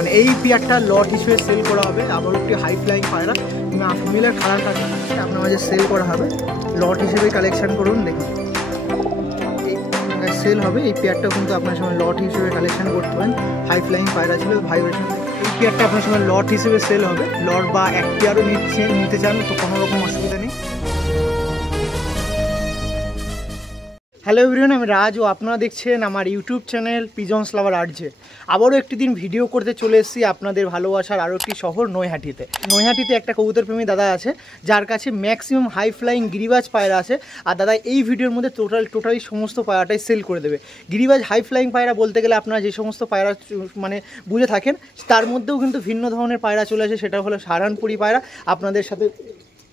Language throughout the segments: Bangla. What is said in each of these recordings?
মানে এই পেয়ারটা লট হিসেবে সেল করা হবে। আবার একটি হাই ফ্লাইং পায়রা ফিমেলের কালারটা আপনার মাঝে সেল করা হবে, লট হিসেবে কালেকশন করুন। দেখুন সেল হবে এই পেয়ারটা, কিন্তু আপনার সময় লট হিসেবে কালেকশন করতে পারেন। হাই ফ্লাইং পায়রা ছিল ভাইব্রেশন, এই পেয়ারটা আপনার সময় লট হিসেবে সেল হবে। লট বা এক পেয়ারও নিতে চান তো কোনো রকম অসুবিধা নেই। হ্যালো এভরিওয়ান, আমি রাজ ও আপনারা দেখছেন আমার ইউটিউব চ্যানেল পিজন্স লাভার আরজে। আবারও একটি দিন ভিডিও করতে চলে এসেছি আপনাদের ভালোবাসার আরও একটি শহর নৈহাটিতে। নৈহাটিতে একটা কবুতর প্রেমী দাদা আছে যার কাছে ম্যাক্সিমাম হাই ফ্লাইং গিরিবাজ পায়রা আছে, আর দাদা এই ভিডিওর মধ্যে টোটালি সমস্ত পায়রাটাই সেল করে দেবে। গিরিবাজ হাই ফ্লাইং পায়রা বলতে গেলে আপনারা যে সমস্ত পায়রা মানে বুঝে থাকেন, তার মধ্যেও কিন্তু ভিন্ন ধরনের পায়রা চলে আসে। সেটা হলো সাহারানপুরি পায়রা, আপনাদের সাথে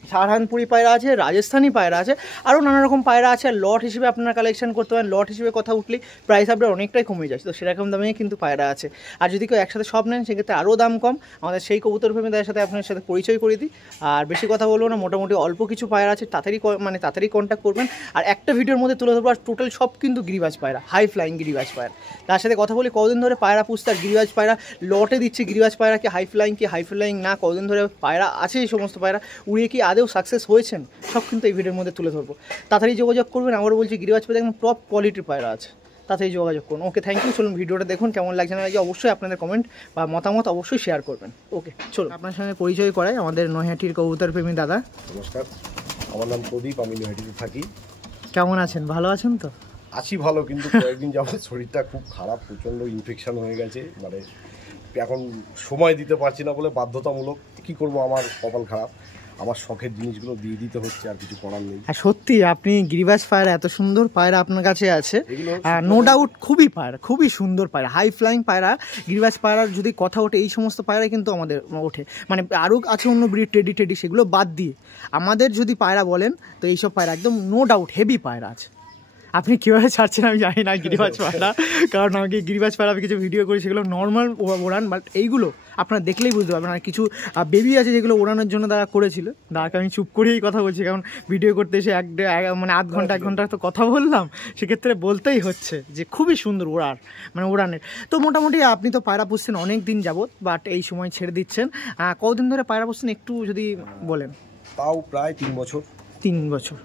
সাহারানপুরি পায়রা আছে, রাজস্থানি পায়রা আছে, আরও নানা রকম পায়রা আছে। লট হিসেবে আপনারা কালেকশন করতে পারেন। লট হিসেবে কথা উঠলেই প্রাইস আপনার অনেকটাই কমে যায়, তো সেরকম দামে কিন্তু পায়রা আছে। আর যদি কেউ একসাথে সব নেন সেক্ষেত্রে আরও দাম কম। আমাদের সেই কবুতর প্রেমীদের সাথে আপনার সাথে পরিচয় করে দিই। আর বেশি কথা বলবো না, মোটামুটি অল্প কিছু পায়রা আছে, তাড়াতাড়ি কন্ট্যাক্ট করবেন। আর একটা ভিডিওর মধ্যে তুলে ধরবো আর টোটাল সব কিন্তু গিরিবাজ পায়রা, হাই ফ্লাইং গিরিবাজ পায়রা। তার সাথে কথা বলি কতদিন ধরে পায়রা পুষতে, আর গিরিবাজ পায়রা লটে দিচ্ছে গিরিবাজ পায়রা কি হাই ফ্লাইং না, কতদিন ধরে পায়রা আছে, এই সমস্ত পায়রা উড়িয়ে কি আদেও সাকসেস হয়েছে, সব কিন্তু এই ভিডিওর মধ্যে তুলে ধরবো। তাড়াতাড়ি যোগাযোগ করবেন। আবারও বলছি গিরিবাজ পায়রা একদম টপ কোয়ালিটির পায়রা আছে, তাড়াতাড়ি যোগাযোগ করুন। ওকে, থ্যাংক ইউ। চলুন ভিডিওটা দেখুন, কেমন লাগছে না লাগছে অবশ্যই আপনাদের কমেন্ট বা মতামত অবশ্যই শেয়ার করবেন। ওকে চলুন আপনার সঙ্গে পরিচয় করাই আমাদের নৈহাটির কবুতর প্রেমী দাদা। নমস্কার, আমার নাম প্রদীপ, আমি নৈহাটিতে থাকি। কেমন আছেন? ভালো আছেন তো? আছি ভালো, কিন্তু কয়েকদিন যাবত শরীরটা খুব খারাপ, প্রচণ্ড ইনফেকশন হয়ে গেছে। মানে এখন সময় দিতে পারছি না বলে বাধ্যতামূলক, কি করব, আমার কপাল খারাপ, আমার শখের জিনিসগুলো দিয়ে দিতে হচ্ছে, আর কিছু করার নেই। সত্যি আপনি গিরিবাজ পায়রা, এত সুন্দর পায়রা আপনার কাছে আছে, নো ডাউট খুবই সুন্দর পায়রা, হাই ফ্লাইং পায়রা। গিরিবাজ পায়রার যদি কথা ওঠে, এই সমস্ত পায়রা কিন্তু আমাদের ওঠে। মানে আরও আছে অন্য ব্রিড, টেডি সেগুলো বাদ দিয়ে আমাদের যদি পায়রা বলেন তো এইসব পায়রা একদম নো ডাউট হেভি পায়রা আছে। আপনি কীভাবে ছাড়ছেন আমি জানি না গিরিবাজ পায়রা, কারণ আমাকে গিরিবাজ পায়রা আমি কিছু ভিডিও করি, সেগুলো নর্মাল ওড়ান, বাট এইগুলো আপনারা দেখলেই বুঝতে পারবেন। আর কিছু বেবি আছে যেগুলো ওড়ানোর জন্য তারা করেছিল, তাকে আমি চুপ করেই কথা বলছি, কারণ ভিডিও করতে এসে মানে আধ ঘন্টা তো কথা বললাম, সেক্ষেত্রে বলতেই হচ্ছে যে খুবই সুন্দর ওড়ানের। তো মোটামুটি আপনি তো পায়রা পুষছেন অনেক দিন যাবত, বাট এই সময় ছেড়ে দিচ্ছেন। কতদিন ধরে পায়রা পুষছেন একটু যদি বলেন? তাও প্রায় 3 বছর। 3 বছর,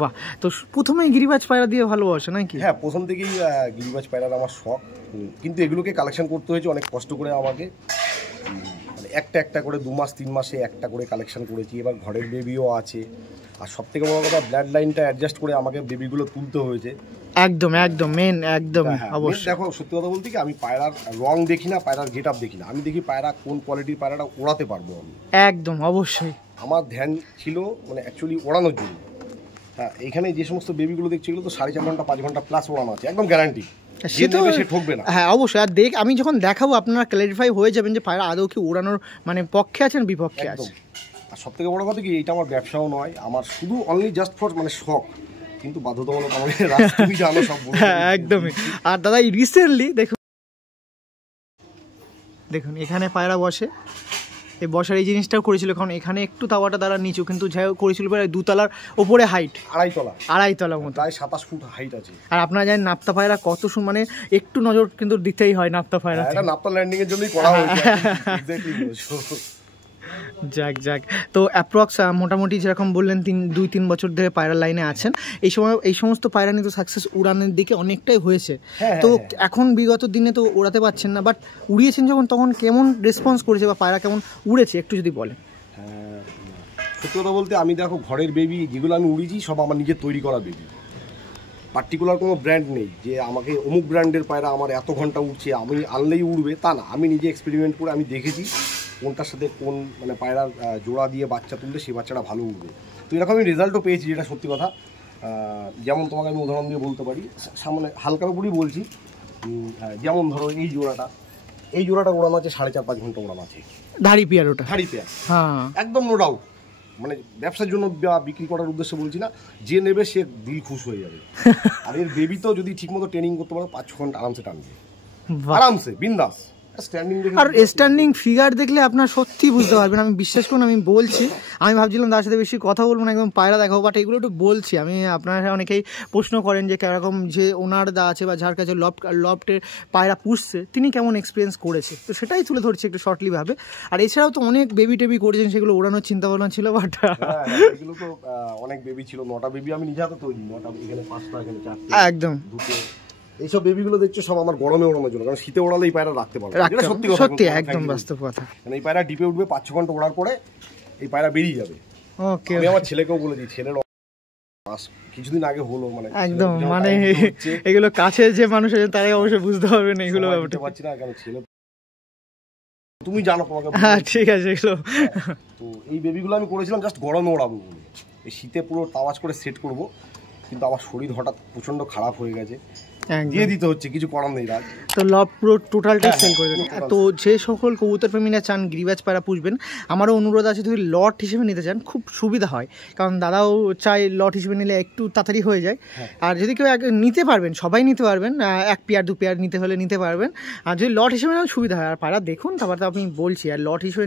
বাহ। তো প্রথমেই গিরিবাজ পায়রা দিয়ে ভালোবাসে নাকি? হ্যাঁ, প্রথম থেকেই গিরিবাজ পায়রার আমার শখ, কিন্তু এগুলোকে কালেকশন করতে হয়েছে অনেক কষ্ট করে আমাকে। মানে একটা করে 2 মাস 3 মাসে একটা করে কালেকশন করেছি। এবার ঘরের বেবিও আছে, আর সব থেকে বড় কথা ব্লাড লাইনটা অ্যাডজাস্ট করে আমাকে বেবিগুলো তুলতে হয়েছে। একদম মেন, একদম অবশ্যই। দেখো, সত্যি কথা বলতে কি, আমি পায়রার রং দেখি না, পায়রার গেট আপ দেখি না, আমি দেখি পায়রা কোন কোয়ালিটির পায়রাটা ওড়াতে পারবো আমি। একদম অবশ্যই আমার ধ্যান ছিল মানে অ্যাকচুয়ালি ওড়ানোর জন্য। হ্যাঁ, এখানে যে সমস্ত বেবিগুলো দেখছি এগুলো তো 4.5 ঘন্টা 5 ঘন্টা প্লাস ওড়ানো আছে, একদম গ্যারান্টি, সে ঠকবে না। হ্যাঁ অবশ্যই। আর আমি যখন দেখাবো আপনারা ক্ল্যারিফাই হয়ে যাবেন যে পায়রা আদৌ কি ওড়ানোর মানে পক্ষে আছেন বিপক্ষে আছে। আর সব থেকে বড় কথা কি, এটা আমার ব্যবসাও নয়, আমার শুধু অনলি জাস্ট ফর মানে শখ, কিন্তু বাধ্যতামূলক আমাদের তুমি জানো সব। হ্যাঁ একদমই। আর দাদা এই রিসেন্টলি দেখুন এখানে পায়রা বসে, এই বসার এই জিনিসটাও করেছিল, কারণ এখানে একটু তাওয়াটা দ্বারা নিচু, কিন্তু যাই করেছিল প্রায় 2 তলার ওপরে হাইট, 2.5 তলা মতো, প্রায় 27 ফুট হাইট আছে। আর আপনারা জানেন নাপ্তা পায়রা কত মানে একটু নজর কিন্তু দিতেই হয় নাপ্তা পায়রা, এটা নাপ্তা ল্যান্ডিং এর জন্যই করা হয়েছে। যাক তো অ্যাপ্রক্স মোটামুটি যেরকম বললেন 2-3 বছর ধরে পায়রা লাইনে আছেন। এই সমস্ত পায়রা নিয়ে তো সাকসেস উড়ানের দিকে অনেকটাই হয়েছে। তো এখন বিগত দিনে তো ওড়াতে পারছেন না, বাট উড়িয়েছেন যখন, তখন কেমন রেসপন্স করেছে বা পায়রা কেমন উড়েছে একটু যদি বলেন? হ্যাঁ, সত্যি কথা বলতে আমি দেখো ঘরের বেবি যেগুলো আমি উড়িয়েছি সব আমার নিজের তৈরি করা বেবি, পার্টিকুলার কোনো ব্র্যান্ড নেই যে আমাকে অমুক ব্র্যান্ডের পায়রা আমার এত ঘন্টা উঠছে আমি আনলেই উড়বে, তা না। আমি নিজে এক্সপেরিমেন্ট করে আমি দেখেছি কোনটার সাথে কোন মানে পায়রার জোড়া দিয়ে বাচ্চা তুললে সেই বাচ্চাটা ভালো উঠবে। তো এরকম আমি রেজাল্টও পেয়েছি, যেটা সত্যি কথা। যেমন তোমাকে আমি উদাহরণ দিয়ে বলতে পারি, সামনে হালকার উপরই বলছি। যেমন ধরো এই জোড়াটা ওড়ানো আছে 4.5-5 ঘন্টা ওড়ানো আছে, ধাড়ি পেয়ার। হ্যাঁ একদম নো ডাউট, মানে ব্যবসার জন্য বা বিক্রি করার উদ্দেশ্যে বলছি না, যে নেবে সে দিল খুশ হয়ে যাবে। আর এর বেবি তো যদি ঠিকমতো ট্রেনিং করতে পারো 5-6 ঘন্টা আরামসে টানবে, আরামসে বিন্দাস, স্ট্যান্ডিং দেখে আর স্ট্যান্ডিং ফিগার দেখলে আপনার সত্যি বুঝতে পারবেন। আমি বিশ্বাস করুন, আমি বলছি, আমি ভাবছিলাম তার সাথে বেশি কথা বলবো না, একদম পায়রা দেখাবো, বাট এগুলো একটু বলছি আমি। আপনারা অনেকেই প্রশ্ন করেন যে কেরকম, যে ওনার দা আছে বা যার কাছে লফটের পায়রা পুষছে তিনি কেমন এক্সপিরিয়েন্স করেছে, তো সেটাই তুলে ধরছি একটু শর্টলি ভাবে। আর এছাড়াও তো অনেক বেবি টেবি করেছেন, সেগুলো ওড়ানোর চিন্তা ভাবনা ছিল, বাট এগুলো তো অনেক বেবি ছিল, 9টা বেবি আমি নিজে হাতে তৈরি, 9টা, এখানে 5টা, এখানে 4টে, একদম দুটো। এইসব বেবিগুলো দেখছো সব আমার গরমে ওড়ানোর জন্য, কারণ শীতে ওড়ালে এই পায়রা রাখতে পারবে, এটা সত্যি কথা, সত্যি একদম বাস্তব কথা। মানে এই পায়রা ডিপে উঠবে 5-6 ঘন্টা ওড়ার পরে এই পায়রা বেরিয়ে যাবে। ওকে, আমি আমার ছেলেকেও বলেছি, ছেলের কিছুদিন আগে হলো, মানে একদম মানে এগুলো কাছে যে মানুষ আছে তারাই অবশ্যই বুঝতে পারবে না এগুলো ব্যাপারটা। পারছি না কেন, ছেলে তুমি জানো, তোমাকে হ্যাঁ ঠিক আছে এগুলো। তো এই বেবিগুলো আমি করেছিলাম জাস্ট গরমে ওড়াবো বলে, এই শীতে পুরো তাওয়াজ করে সেট করব, কিন্তু আমার শরীর হঠাৎ প্রচন্ড খারাপ হয়ে গেছে, দিয়ে দিতে হচ্ছে, কিছু করার নেই রাজ। তো লব পুরো টোটালটাই সেল করে দেবেন। তো যে সকল কবুতর প্রেমীরা চান গিরিবাজ পায়রা পুষবেন, আমারও অনুরোধ আছে, যদি লট হিসেবে নিতে চান খুব সুবিধা হয়, কারণ দাদাও চাই লট হিসেবে নিলে একটু তাড়াতাড়ি হয়ে যায়। আর যদি কেউ নিতে পারবেন, সবাই নিতে পারবেন, 1 পেয়ার 2 পেয়ার নিতে হলে নিতে পারবেন। আর যদি লট হিসেবে নেন সুবিধা হয়। আর পায়রা দেখুন, তারপর তো আপনি বলছি, আর লট হিসেবে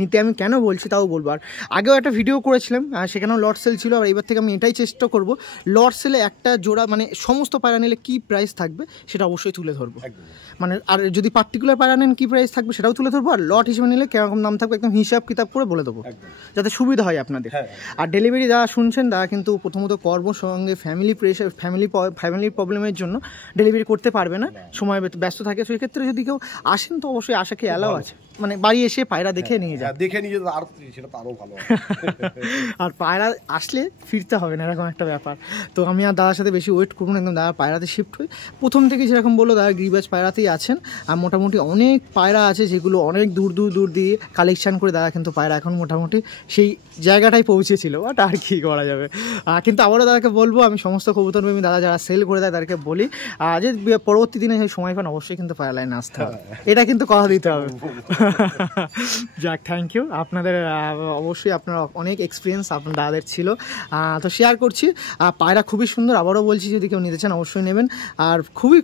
নিতে আমি কেন বলছি তাও বলবো। আর আগেও একটা ভিডিও করেছিলাম, সেখানেও লট সেল ছিল, আর এবার থেকে আমি এটাই চেষ্টা করব, লট সেলে একটা জোড়া মানে সমস্ত পায়রা নিলে কী প্রাইস থাকবে সেটা অবশ্যই তুলে ধরবো। মানে আর যদি পার্টিকুলার পায়রা নেন কী প্রাইস থাকবে সেটাও তুলে ধরবো, আর লট হিসেবে নিলে কিরকম দাম থাকবে একদম হিসাব কিতাব করে বলে দেবো, যাতে সুবিধা হয় আপনাদের। আর ডেলিভারি যারা শুনছেন তারা কিন্তু প্রথমত কর্মর সঙ্গে ফ্যামিলি প্রেশার, ফ্যামিলি প্রবলেমের জন্য ডেলিভারি করতে পারবে না, সময় ব্যস্ত থাকে। সেই ক্ষেত্রে যদি কেউ আসেন তো অবশ্যই আশাকে অ্যালাও আছে, মানে বাড়ি এসে পায়রা দেখে নিয়ে যায়, দেখে নিয়ে যেতে, আর সেটা তো আরও ভালো। আর পায়রা আসলে ফিরতে হবে না, এরকম একটা ব্যাপার। তো আমি আর দাদার সাথে বেশি ওয়েট করুন, একদম দাদা পায়রাতে শিফট হই। প্রথম থেকে যেরকম বললো দাদা গিরিবাজ পায়রাতেই আছেন, আর মোটামুটি অনেক পায়রা আছে যেগুলো অনেক দূর দিয়ে কালেকশান করে দাদা কিন্তু পায়রা এখন মোটামুটি সেই জায়গাটাই পৌঁছেছিল, বাট আর কি করা যাবে। কিন্তু আবারও দাদাকে বলবো, আমি সমস্ত কবুতর প্রেমী দাদা যারা সেল করে দেয় তাদেরকে বলি যে পরবর্তী দিনে সেই সময় পান অবশ্যই কিন্তু পায়রা লাইনে আসতে হবে, এটা কিন্তু কথা দিতে হবে। যাক, থ্যাংক ইউ আপনাদের, অবশ্যই আপনার অনেক এক্সপিরিয়েন্স আপনার দাদাদের ছিল, তো শেয়ার করছি। পায়রা খুবই সুন্দর, আবারও বলছি যদি কেউ নিতে চান অবশ্যই নেবেন, আর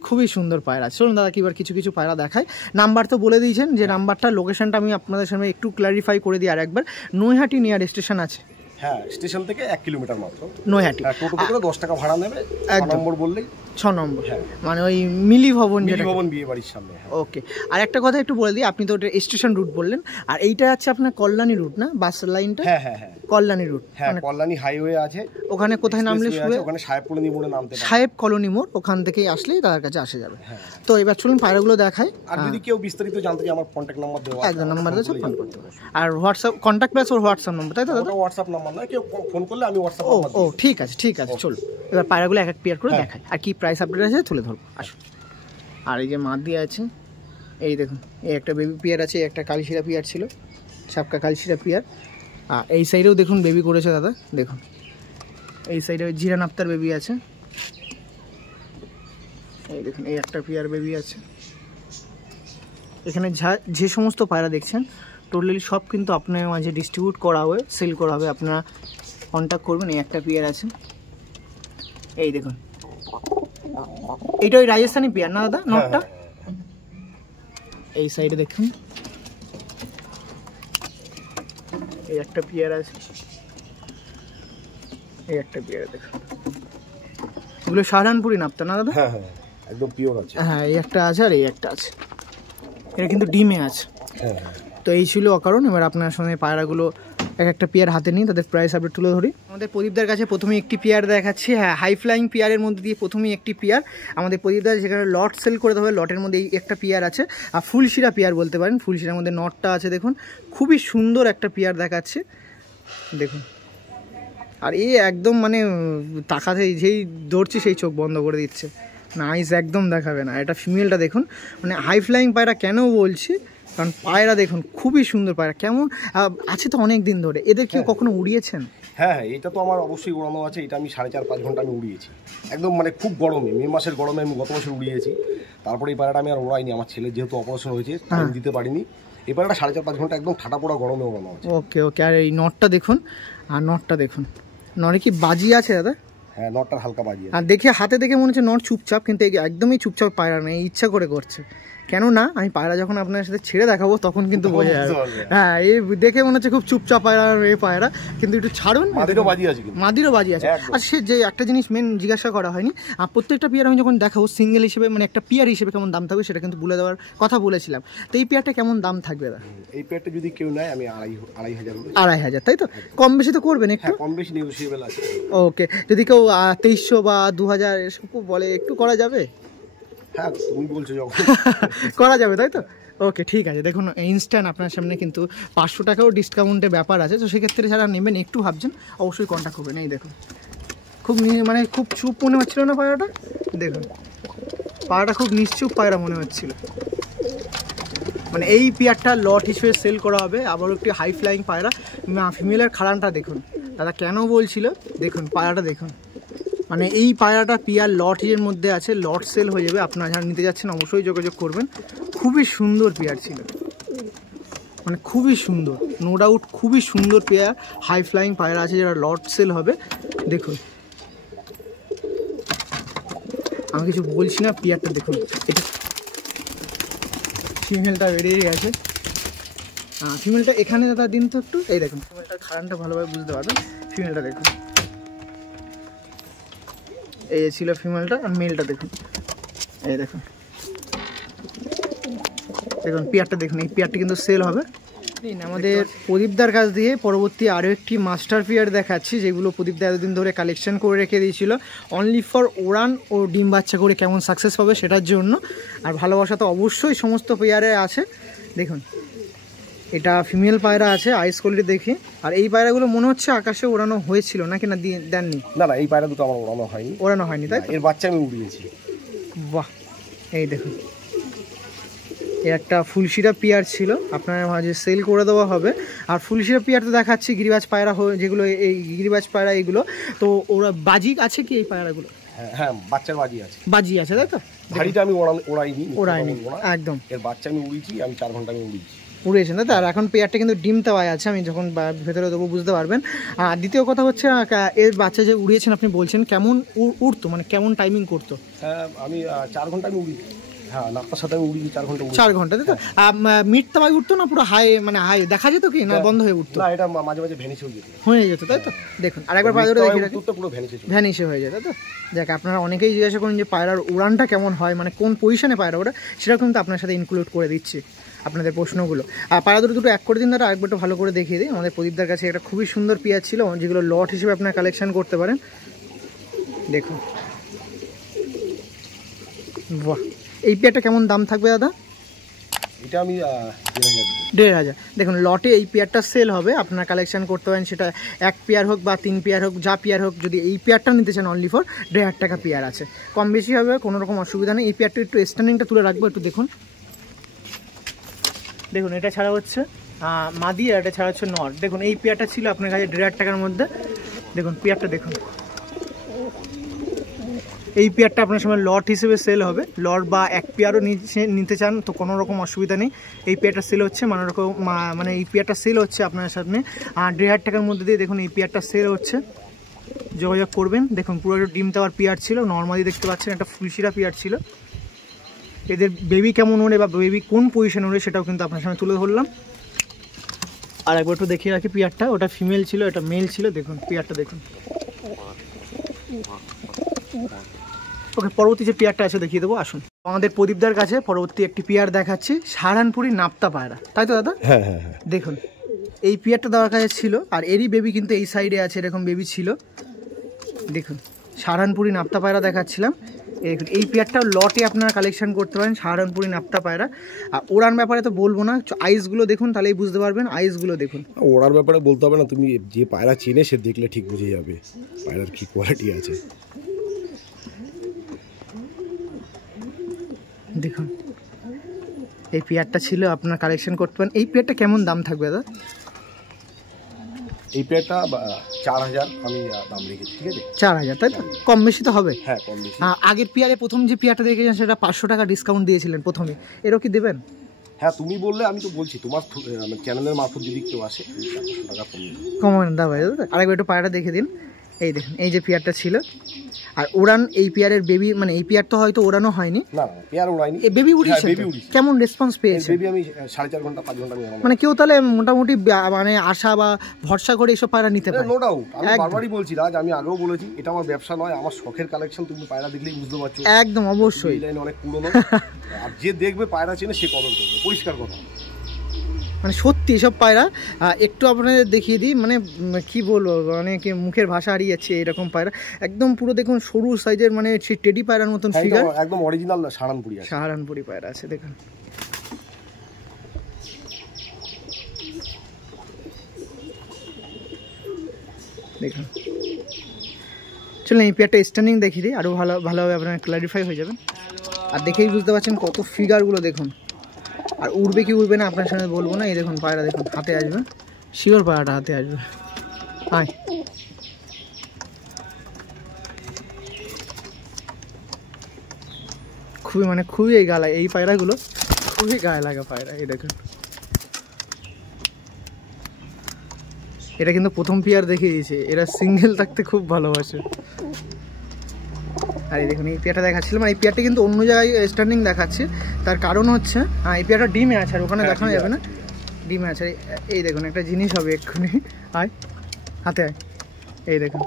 খুবই সুন্দর পায়রা। চলুন দাদা কিবার কিছু পায়রা দেখায়। নাম্বার তো বলে দিয়েছেন, যে নাম্বারটা, লোকেশনটা আমি আপনাদের সামনে একটু ক্লারিফাই করে দিই আর একবার। নৈহাটি নিয়ার স্টেশন আছে, হ্যাঁ স্টেশন থেকে 1 কিলোমিটার মাত্র, নৈহাটি। টোটো করে 10 টাকা ভাড়া নেবে, 1 নম্বর বললেই 6 নম্বর, মানে ওই মিলি ভবন, মিলি ভবন বিয়ে বাড়ির সামনে। ওকে। আর একটা কথা একটু বলে দিই, আপনি তো ওটা স্টেশন রুট বললেন, আর এইটা আছে আপনার কল্যাণী রুট না, বাস লাইনটা? হ্যাঁ কল্যাণী রুট, হ্যাঁ কল্যাণী হাইওয়ে আছে, ওখানে কোথায় নামলে শুরু? ওখানে সাহেব কলোনি মোড়ে নামতে পারেন, সাহেব কলোনি মোড়, ওখান থেকেই আসলেই তার কাছে আসে যাবে। তো এবার চলুন পায়রাগুলো দেখাই। আর যদি কেউ বিস্তারিত জানতে চায় আমার কন্ট্যাক্ট নাম্বার দেওয়া আছে, একদম নাম্বার আছে, ফোন করতে পারেন। আর হোয়াটসঅ্যাপ কন্ট্যাক্ট প্লাস ওর হোয়াটসঅ্যাপ নাম্বার, তাই তো দাদা? হোয়াটসঅ্যাপ নাম্বার না, কেউ ফোন করলে আমি হোয়াটসঅ্যাপ নাম্বার। ও ঠিক আছে চলুন এবার পায়রাগুলো এক পেয়ার করে দেখাই, আর কি প্রাইস আপডেট আছে তুলে ধরবো, আসুন। আর এই যে মাদ দিয়ে আছে, এই দেখুন, এই একটা বেবি পেয়ার আছে, একটা কালশিরা পেয়ার ছিল, সাপকা কালশিরা পেয়ার। আর এই সাইডেও দেখুন বেবি করেছে দাদা, দেখুন এই সাইডে জিরান আফতার বেবি আছে, এই দেখুন এই একটা পেয়ার বেবি আছে। এখানে যে সমস্ত পায়রা দেখছেন টোটালি সব কিন্তু আপনার মাঝে ডিস্ট্রিবিউট করা হবে, সেল করা হবে, আপনারা কন্ট্যাক্ট করবেন। এই একটা পেয়ার আছে, এই দেখুন এইটা ওই রাজস্থানি পেয়ার না দাদা, নটটা? এই সাইডে দেখুন এই একটা পেয়ার আছে, এই একটা পেয়ার দেখুন, এগুলো সাহারানপুরি নাপতা না দাদা? হ্যাঁ একদম পিওর আছে। হ্যাঁ এই একটা আছে, আর এই একটা আছে, এটা কিন্তু ডিমে আছে। তো এই ছিল অকারণ। এবার আপনার সঙ্গে পায়রাগুলো একটা পেয়ার হাতে নিই, তাদের প্রাইস আপডেট তুলে ধরি। আমাদের প্রদীপদার কাছে প্রথমে একটি পেয়ার দেখাচ্ছি, হ্যাঁ হাই ফ্লাইং পেয়ারের মধ্যে দিয়ে প্রথমেই একটি পেয়ার আমাদের প্রদীপদার, যেখানে লট সেল করে দেওয়া হয়, লটের মধ্যে এই একটা পেয়ার আছে। আর ফুলশিরা পেয়ার বলতে পারেন, ফুলশিরার মধ্যে নটটা আছে, দেখুন খুবই সুন্দর একটা পেয়ার দেখাচ্ছে, দেখুন। আর এই একদম মানে তাকাতে যেই দৌড়ছে সেই চোখ বন্ধ করে দিচ্ছে, নাইস একদম দেখাবে না। এটা ফিমেলটা দেখুন, মানে হাই ফ্লাইং পায়রা কেন বলছি, কারণ পায়রা দেখুন খুবই সুন্দর পায়রা, কেমন আছে তো অনেক দিন ধরে। এদের কেউ কখনো উড়িয়েছেন? হ্যাঁ এটা তো আমার অবশ্যই উড়ানো আছে, এটা আমি 4.5-5 ঘন্টা আমি উড়িয়েছি, একদম মানে খুব গরমে, মে মাসের গরমে আমি গত বছর উড়িয়েছি। তারপরে এই পায়রাটা আমি আর ওড়াইনি, আমার ছেলে যেহেতু অপারেশন হয়েছে টাইম দিতে পারিনি। এই পায়রাটা 4.5-5 ঘন্টা একদম ঠাটা পোড়া গরমে ওড়ানো আছে। ওকে। আর এই নটটা দেখুন, আর নটটা দেখুন, নরে কি বাজি আছে দাদা? হ্যাঁ নটটার হালকা বাজি আছে। আর দেখে হাতে দেখে মনে হচ্ছে নট চুপচাপ, কিন্তু একদমই চুপচাপ পায়রা নেই, ইচ্ছা করে করছে, কেন না, আমি পায়রা যখন আপনার সাথে ছেড়ে দেখাবো তখন কিন্তু বোঝা যাবে। বুঝতে পারবে। হ্যাঁ, এই দেখে মনে হচ্ছে খুব চুপচাপ পায়রা এই পায়রা, কিন্তু একটু ছাড়ুন। মাদিরও বাজি আছে কিন্তু। মাদিরও বাজি আছে। একদম। আর সে যে একটা জিনিস মেন জিজ্ঞাসা করা হয়নি, আর প্রত্যেকটা পেয়ার আমি যখন দেখাবো সিঙ্গেল হিসেবে মানে একটা পেয়ার হিসেবে কেমন দাম থাকবে সেটা কিন্তু বলে দেওয়ার কথা বলেছিলাম। তো এই পেয়ারটা কেমন দাম থাকবে দাদা? এই পেয়ারটা যদি কেউ নেয় আমি 2,500 বলে। 2,500, তাই তো? কম বেশি তো করবেন একটু? হ্যাঁ, কম বেশি নেগোশিয়েবল আছে। ওকে, যদি কেউ 2300 বা 2000 এসব বলে একটু করা যাবে? হ্যাঁ, তুমি বলছো যখন। করা যাবে, তাই তো? ওকে, ঠিক আছে। দেখুন ইনস্ট্যান্ট আপনার সামনে কিন্তু 500 টাকাও ডিসকাউন্টের ব্যাপার আছে, তো সেক্ষেত্রে যারা নেবেন একটু ভাবছেন অবশ্যই কন্ট্যাক্ট করবেন। এই দেখুন খুব মানে খুব চুপ মনে হচ্ছিল না পায়রাটা? দেখুন পায়রাটা খুব নিশ্চুপ পায়রা মনে হচ্ছিল। মানে এই পেয়ারটা লট হিসেবে সেল করা হবে। আবার একটি হাই ফ্লাইং পায়রা, ফিমেলের খাড়ানটা দেখুন দাদা কেন বলছিল, দেখুন পায়রাটা দেখুন। মানে এই পায়রাটা পেয়ার লট এর মধ্যে আছে, লট সেল হয়ে যাবে। আপনারা যারা নিতে যাচ্ছেন অবশ্যই যোগাযোগ করবেন। খুবই সুন্দর পেয়ার ছিল, মানে খুবই সুন্দর, নো ডাউট খুবই সুন্দর পেয়ার। হাই ফ্লাইং পায়রা আছে যারা লট সেল হবে। দেখুন আমি কিছু বলছি না, পেয়ারটা দেখুন। এটা ফিমেলটা বেরিয়ে গেছে। ফিমেলটা এখানে দাদা দিন তো একটু। এই দেখুন ফিমেলটার খারানটা ভালোভাবে বুঝতে পারবেন। ফিমেলটা দেখুন, এই ছিল ফিমেলটা। আর মেলটা দেখুন, এই দেখুন দেখুন পেয়ারটা দেখুন। এই পেয়ারটা কিন্তু সেল হবে। আমাদের প্রদীপদার কাছ দিয়ে পরবর্তী আরও একটি মাস্টার পেয়ার দেখাচ্ছি, যেগুলো প্রদীপদা এতদিন ধরে কালেকশন করে রেখে দিয়েছিল অনলি ফর ওড়ান ও ডিম বাচ্চা করে কেমন সাকসেস পাবে সেটার জন্য। আর ভালোবাসা তো অবশ্যই সমস্ত পেয়ারে আছে। দেখুন এটা ফিমেল পায়রা আছে, আইস কোয়ালিটি দেখি। আর এই পায়রাগুলো মনে হচ্ছে আকাশে ওড়ানো হয়েছিল নাকি, না দেননি? না না, এই পায়রা দুটো আমার ওড়ানো হয়নি। ওড়ানো হয়নি, তাই? এর বাচ্চা আমি উড়িয়েছি। বাহ, এই দেখুন এর একটা ফুলশিরা পেয়ার ছিল, আপনার মাঝে সেল করে দেওয়া হবে। আর ফুলশিরা পেয়ার তো দেখাচ্ছি গিরিবাজ পায়রা যেগুলো, এই গিরিবাজ পায়রা এইগুলো তো ওরা বাজি আছে কি এই পায়রাগুলো? হ্যাঁ, বাচ্চার বাজি আছে। বাজি আছে, তাই তো? ভারিটা আমি ওড়াইনি। একদম। এর বাচ্চা আমি উড়িয়েছি, আমি 4 ঘন্টা আমি উড়িয়েছি। উড়িয়েছেন, তাই তো? আর এখন পেয়ারটা কিন্তু ডিম দেওয়ায় আছে, আমি যখন ভেতরে দেবো বুঝতে পারবেন। আর দ্বিতীয় কথা হচ্ছে এর বাচ্চা যে উড়িয়েছেন আপনি বলছেন কেমন উড়তো, মানে কেমন টাইমিং করতো? হ্যাঁ, আমি 4 ঘন্টা আমি উড়িয়েছি। হ্যাঁ, নাস্তার সাথে আমি উড়িয়েছি 4 ঘন্টা। 4 ঘন্টা, তাই তো? মিড তাওয়ায় উঠতো না পুরো হাই, মানে হাই দেখা যেত কি না বন্ধ হয়ে উঠতো? না, এটা মাঝে মাঝে ভ্যানিশ হয়ে যেত, তাই তো? দেখুন আরেকবার পায়রা ধরে দেখি, পুরো ভ্যানিশে হয়ে যেত, তাই তো? যাক, আপনারা অনেকেই জিজ্ঞাসা করেন যে পায়রার উড়ানটা কেমন হয়, মানে কোন পজিশনে পায়রা ওটা, সেটা কিন্তু আপনার সাথে ইনক্লুড করে দিচ্ছি আপনাদের প্রশ্নগুলো। আর পায়রা দুটো এক করে দিন দাদা, আরেকবার একটু ভালো করে দেখিয়ে দিই। আমাদের প্রদীপদার কাছে একটা খুবই সুন্দর পেয়ার ছিল, যেগুলো লট হিসেবে আপনারা কালেকশন করতে পারেন। দেখুন বাহ, এই পেয়ারটা কেমন দাম থাকবে দাদা? এটা আমি 1,500। দেখুন লটে এই পেয়ারটা সেল হবে, আপনারা কালেকশন করতে পারেন, সেটা 1 পেয়ার হোক বা 3 পেয়ার হোক, যা পেয়ার হোক। যদি এই পেয়ারটা নিতে চান অনলি ফর 1,500 টাকা পেয়ার আছে, কম বেশি হবে, কোনো রকম অসুবিধা নেই। এই পেয়ারটা একটু স্ট্যান্ডিংটা তুলে রাখবো, একটু দেখুন। দেখুন এটা ছাড়া হচ্ছে মাদি, আর এটা ছাড়া হচ্ছে নর। দেখুন এই পেয়ারটা ছিল আপনার কাছে 1,500 টাকার মধ্যে। দেখুন পেয়ারটা দেখুন, এই পেয়ারটা আপনার সময় লট হিসেবে সেল হবে। লট বা 1 পেয়ারও নিতে চান তো কোনো রকম অসুবিধা নেই। এই পেয়ারটা সেল হচ্ছে মানে এই পেয়ারটা সেল হচ্ছে আপনার সামনে 1,500 টাকার মধ্যে দিয়ে। দেখুন এই পেয়ারটা সেল হচ্ছে, যোগাযোগ করবেন। দেখুন পুরো ডিম দেওয়ার পেয়ার ছিল, নর্মালি দেখতে পাচ্ছেন একটা ফুলশিরা পেয়ার ছিল। এদের বেবি কেমন ওড়ে বা বেবি কোন পজিশনে ওড়ে সেটাও কিন্তু আপনার সামনে তুলে ধরলাম। আর একবার একটু দেখিয়ে রাখি পেয়ারটা, ওটা ফিমেল ছিল, এটা মেল ছিল। দেখুন পেয়ারটা দেখুন। ওকে, পরবর্তী যে পেয়ারটা আছে দেখিয়ে দেবো, আসুন। আমাদের প্রদীপদার কাছে পরবর্তী একটি পেয়ার দেখাচ্ছি, সাহারানপুরি নাপ্তা পায়রা, তাই তো দাদা? হ্যাঁ হ্যাঁ হ্যাঁ। দেখুন এই পেয়ারটা দেওয়ার কাছে ছিল, আর এরই বেবি কিন্তু এই সাইডে আছে, এরকম বেবি ছিল। দেখুন সাহারানপুরি নাপ্তা পায়রা দেখাচ্ছিলাম। এই পেয়ারটাও লটে আপনারা কালেকশন করতে পারেন, সাহারানপুরি নাপ্তা পায়রা। আর ওড়ার ব্যাপারে তো বলবো না, আইসগুলো দেখুন তাহলেই বুঝতে পারবেন। আইসগুলো দেখুন। ওড়ার ব্যাপারে বলতে হবে না, তুমি যে পায়রা চেনে সে দেখলে ঠিক বুঝে যাবে পায়রার কি কোয়ালিটি আছে। দেখুন এই পেয়ারটা ছিল, আপনার কালেকশন করতে পারেন। এই পেয়ারটা কেমন দাম থাকবে দাদা? এই পেয়ারটা 4,000 আমি দাম রেখেছি, ঠিক আছে? 4,000, তাই তো? কম বেশি তো হবে? হ্যাঁ, কম বেশি। আগের পেয়ারে প্রথম যে পেয়ারটা দেখেছেন সেটা 500 টাকা ডিসকাউন্ট দিয়েছিলেন প্রথমে, এরও কি দেবেন? হ্যাঁ, তুমি বললে আমি তো বলছি, তোমার চ্যানেলের মারফত যদি কেউ আসে 400 টাকা কমিয়ে দেবো। কমান দাম ভাই, আরেকবার একটু পায়রাটা দেখে দিন। এই দেখুন এই যে পেয়ারটা ছিল। আর ওড়ান এই পেয়ারের বেবি মানে এই পেয়ার তো হয়তো ওড়ানো হয়নি, না পেয়ার উড়াইনি, এই বেবি উড়িয়েছে। বেবি উড়িয়েছে। কেমন রেসপন্স পেয়েছে? বেবি আমি 4.5 ঘন্টা 5 ঘন্টা মানে কেউ তাহলে মোটামুটি মানে আশা বা ভরসা করে এসব পায়রা নিতে পারে। নো ডাউট, আমি বারবারই বলছি রাজ, আমি আগেও বলেছি এটা আমার ব্যবসা নয়, আমার শখের কালেকশন। তুমি পায়রা দেখলেই বুঝতে পারছো। একদম অবশ্যই, এই লাইন অনেক পুরনো। আর যে দেখবে পায়রা চেনে সে কদর করবে, পরিষ্কার কথা। মানে সত্যি এসব পায়রা একটু আপনাদের দেখিয়ে দিই, মানে কি বলবো, মানে কি মুখের ভাষা হারিয়ে যাচ্ছে এরকম পায়রা। একদম পুরো দেখুন সরু সাইজের, মানে সেই টেডি পায়রার মতন ফিগার, একদম অরিজিনাল সাহারানপুরি আছে। সাহারানপুরি পায়রা আছে দেখুন। দেখুন চলুন এই পেয়ারটা স্ট্যান্ডিং দেখিয়ে দিই, আরও ভালোভাবে আপনারা ক্লারিফাই হয়ে যাবেন। আর দেখেই বুঝতে পারছেন কত ফিগারগুলো দেখুন। আর উড়বে কি উড়বে না আপনার সঙ্গে বলবো না। এই দেখুন পায়রা দেখুন হাতে আসবে, শিওর পায়রাটা হাতে আসবে। আয় খুবই মানে খুবই এই গালা, এই পায়রাগুলো খুবই গায়ে লাগা পায়রা। এই দেখুন এটা কিন্তু প্রথম পেয়ার দেখিয়ে দিয়েছে, এরা সিঙ্গেল থাকতে খুব ভালোবাসে। আর এই দেখুন এই পেয়ারটা দেখাচ্ছিলাম, এই পেয়ারটা কিন্তু অন্য জায়গায় স্ট্যান্ডিং দেখাচ্ছে। তার কারণ হচ্ছে এই পেয়ারটা ডিমে আছে, আর ওখানে দেখানো যাবে না, ডিমে আছে। এই দেখুন একটা জিনিস হবে এক্ষুনি, আয় হাতে আয়। এই দেখুন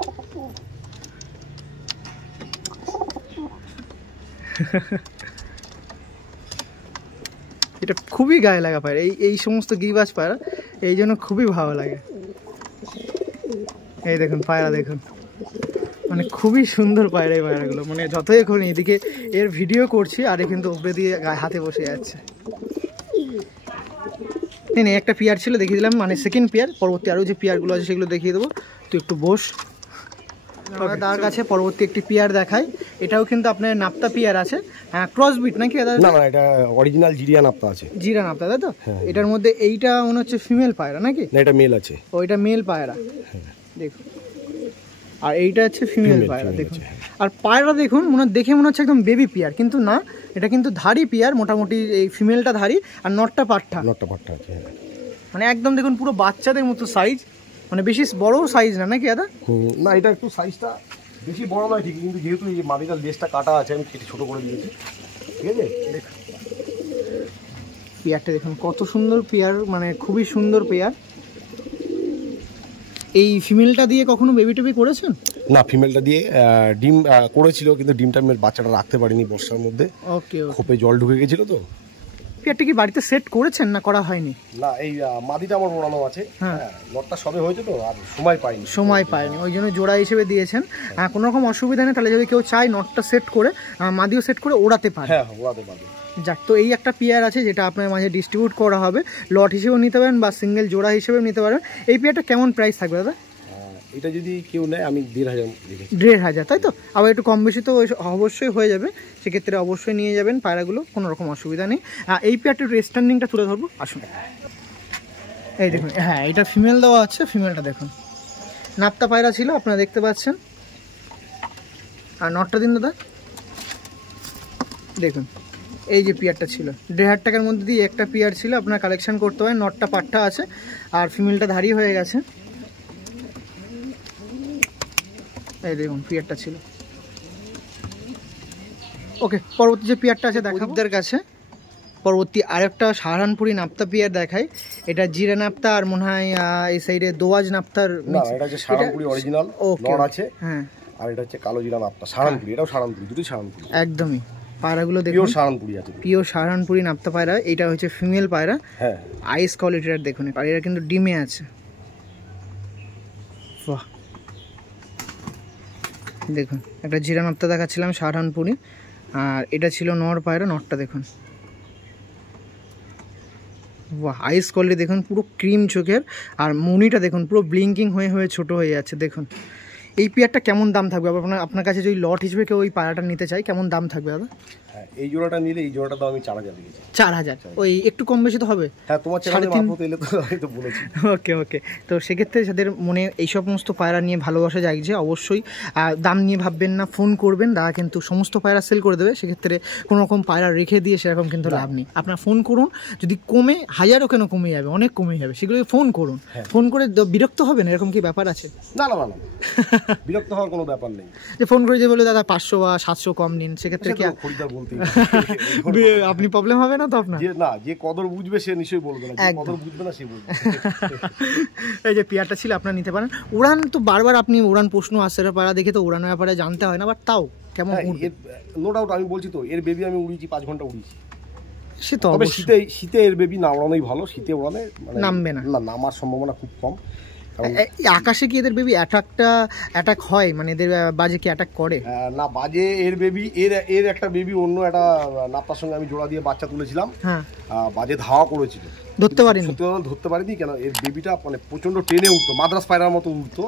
এটা খুবই গায়ে লাগা পায়রা, এই সমস্ত গিরিবাজ পায়রা এই জন্য খুবই ভালো লাগে। এই দেখুন পায়রা দেখুন, মানে খুবই সুন্দর পায়রা এই পায়রাগুলো। মানে যতই এখন এদিকে এর ভিডিও করছি আর এ কিন্তু উপরে দিয়ে হাতে বসে যাচ্ছে। নেই একটা পেয়ার ছিল দেখিয়ে দিলাম, মানে সেকেন্ড পেয়ার। পরবর্তী আরও যে পেয়ারগুলো আছে সেগুলো দেখিয়ে দেবো, তুই একটু বস। তার কাছে পরবর্তী একটি পেয়ার দেখাই, এটাও কিন্তু আপনার নাপ্তা পেয়ার আছে। হ্যাঁ ক্রসবিট নাকি? না না এটা অরিজিনাল জিরিয়া নাপ্তা আছে। জিরা নাপ্তা তাই তো? এটার মধ্যে এইটা মনে হচ্ছে ফিমেল পায়রা নাকি? না এটা মেল আছে। ও এটা মেল পায়রা দেখুন, আর এইটা হচ্ছে ফিমেল পায়রা দেখুন। আর পায়রা দেখুন দেখে মনে হচ্ছে একদম বেবি পেয়ার, কিন্তু না, এটা কিন্তু ধাড়ি পেয়ার মোটামুটি। এই ফিমেলটা ধাড়ি আর নটটা পাঠা। নটটা পাঠা আছে, মানে একদম দেখুন পুরো বাচ্চাদের মতো সাইজ, মানে বেশি বড় সাইজ না নাকি দাদা? না এটা একটু সাইজটা বেশি বড় নয় ঠিক, কিন্তু যেহেতু এই মাদিটার লেজটা কাটা আছে আমি কেটে ছোটো করে দিয়েছি, ঠিক আছে? দেখুন পেয়ারটা দেখুন কত সুন্দর পেয়ার, মানে খুবই সুন্দর পেয়ার। এই ফিমেলটা দিয়ে কখনো বেবি টেবি করেছেন? না ফিমেলটা দিয়ে ডিম করেছিল, কিন্তু ডিমটা বাচ্চাটা রাখতে পারিনি বর্ষার মধ্যে। ওকে খোপে জল ঢুকে গেছিল তো। পেয়ারটা কি বাড়িতে সেট করেছেন না করা হয়নি? না এই মাদিটা আমার ওড়ানো আছে, হ্যাঁ লটটা সবে হয়েছে তো, আর সময় পাইনি ওই জন্য জোড়া হিসেবে দিয়েছেন। কোনো রকম অসুবিধা নেই, তাহলে যদি কেউ চায় নটটা সেট করে মাদিও সেট করে ওড়াতে পারে। হ্যাঁ ওড়াতে পারবে। যাক, তো এই একটা পেয়ার আছে যেটা আপনার মাঝে ডিস্ট্রিবিউট করা হবে, লট হিসেবেও নিতে পারেন বা সিঙ্গেল জোড়া হিসেবেও নিতে পারেন। এই পেয়ারটা কেমন প্রাইস থাকবে দাদা? এটা যদি কেউ নেয় আমি 1500। 1500 তাই তো? আবার একটু কম বেশি তো অবশ্যই হয়ে যাবে, সেক্ষেত্রে অবশ্যই নিয়ে যাবেন পায়রাগুলো, কোনো রকম অসুবিধা নেই। এই পেয়ারটা একটু স্ট্যান্ডিংটা তুলে ধরবো, আসুন। এই দেখুন, হ্যাঁ এটা ফিমেল দেওয়া আছে, ফিমেলটা দেখুন নাপ্তা পায়রা ছিল আপনারা দেখতে পাচ্ছেন। আর নটটা দিন দাদা, দেখুন এই যে পেয়ারটা ছিল 1500 টাকার মধ্যে দিয়ে একটা পেয়ার ছিল, আপনারা কালেকশন করতে পারেন। নটটা পাট্টা আছে আর ফিমেলটা ধারি হয়ে গেছে। এই দেখুন পেয়ারটা ছিল। ওকে, পরবর্তী যে পেয়ারটা আছে দেখাবদের কাছে, পরবর্তী আরেকটা সাহারানপুরি নাপ্তা পেয়ার দেখাই। এটা জিরা নাপ্তা আর মনে হয় এই সাইডে দোয়াজ নাপ্তার। না এটা হচ্ছে সাহারানপুরি অরিজিনাল নর আছে, হ্যাঁ, আর এটা হচ্ছে কালো জিরা নাপ্তা সাহারানপুরি। এটাও সাহারানপুরি, দুটোই সাহারানপুরি একদমই। পায়রাগুলো দেখুন পিওর সাহারানপুরি আছে, পিওর সাহারানপুরি নাপ্তা পায়রা। এটা হচ্ছে ফিমেল পায়রা, হ্যাঁ আইস কোয়ালিটির দেখুন। আর এরা কিন্তু ডিমে আছে, বাহ দেখুন। একটা জিরা নাপ্তা দেখাচ্ছিলাম সাহারানপুরি, আর এটা ছিল নর পায়রা। নরটা দেখুন, বাহ আইস কোয়ালিটি দেখুন, পুরো ক্রিম চোখের। আর মুনিটা দেখুন পুরো ব্লিঙ্কিং হয়ে হয়ে ছোট হয়ে যাচ্ছে দেখুন। এই পেয়ারটা কেমন দাম থাকবে আপনার কাছে যদি লট হিসেবে কেউ ওই পায়রাটা নিতে চাই, কেমন দাম থাকবে দাদা? হ্যাঁ, এই জোড়াটা নিলে এই জোড়াটা দাও আমি 4000 দিয়েছি। 4000, ওই একটু কম বেশি তো হবে। হ্যাঁ, তোমার চ্যানেলে মারফত এলে তো আমি তো বলেছি। ওকে ওকে, তো সেক্ষেত্রে যাদের মনে এই সমস্ত পায়রা নিয়ে ভালোবাসা জাগছে অবশ্যই দাম নিয়ে ভাববেন না, ফোন করবেন, দাদা কিন্তু সমস্ত পায়রা সেল করে দেবে। সেক্ষেত্রে কোনো রকম পায়রা রেখে দিয়ে সেরকম কিন্তু লাভ নেই। আপনার ফোন করুন, যদি কমে 1000ও কেন কমে যাবে, অনেক কমে যাবে, সেগুলোকে ফোন করুন। ফোন করে বিরক্ত হবেন এরকম কি ব্যাপার আছে? না না না, বিরক্ত হওয়ার কোনো ব্যাপার নেই। যে ফোন করে যে বলে দাদা 500 বা 700 কম নিন, সেক্ষেত্রে কি খরিদ্দার বলতে আপনি প্রবলেম হবে না তো আপনার? না, যে কদর বুঝবে সে নিশ্চয়ই বলবে না, যে কদর বুঝবে না সে বলবে। এই যে পেয়ারটা ছিল আপনারা নিতে পারেন। উড়ান তো বারবার আপনি উড়ান প্রশ্ন আসছে, পায়রা দেখে তো উড়ানের ব্যাপারে জানতে হয় না, বাট তাও কেমন? নো ডাউট, আমি বলছি তো এর বেবি আমি উড়িয়েছি 5 ঘন্টা উড়িয়েছি। সে তো তবে শীতে এর বেবি না ওড়ানোই ভালো, শীতে ওড়ানে নামবে না, নামার সম্ভাবনা খুব কম। আকাশে কি এদের বেবি অ্যাটাক হয়, মানে এদের বাজে কি অ্যাটাক করে? না, বাজে এর বেবি, এর একটা বেবি অন্য একটা নাপ্তার সঙ্গে আমি জোড়া দিয়ে বাচ্চা তুলেছিলাম, হ্যাঁ, বাজে ধাওয়া করেছিল, ধরতে পারিনি। সত্যি কথা ধরতে পারিনি, কেন এর বেবিটা মানে প্রচন্ড টেনে উঠতো, মাদ্রাস পায়রার মতো উঠতো,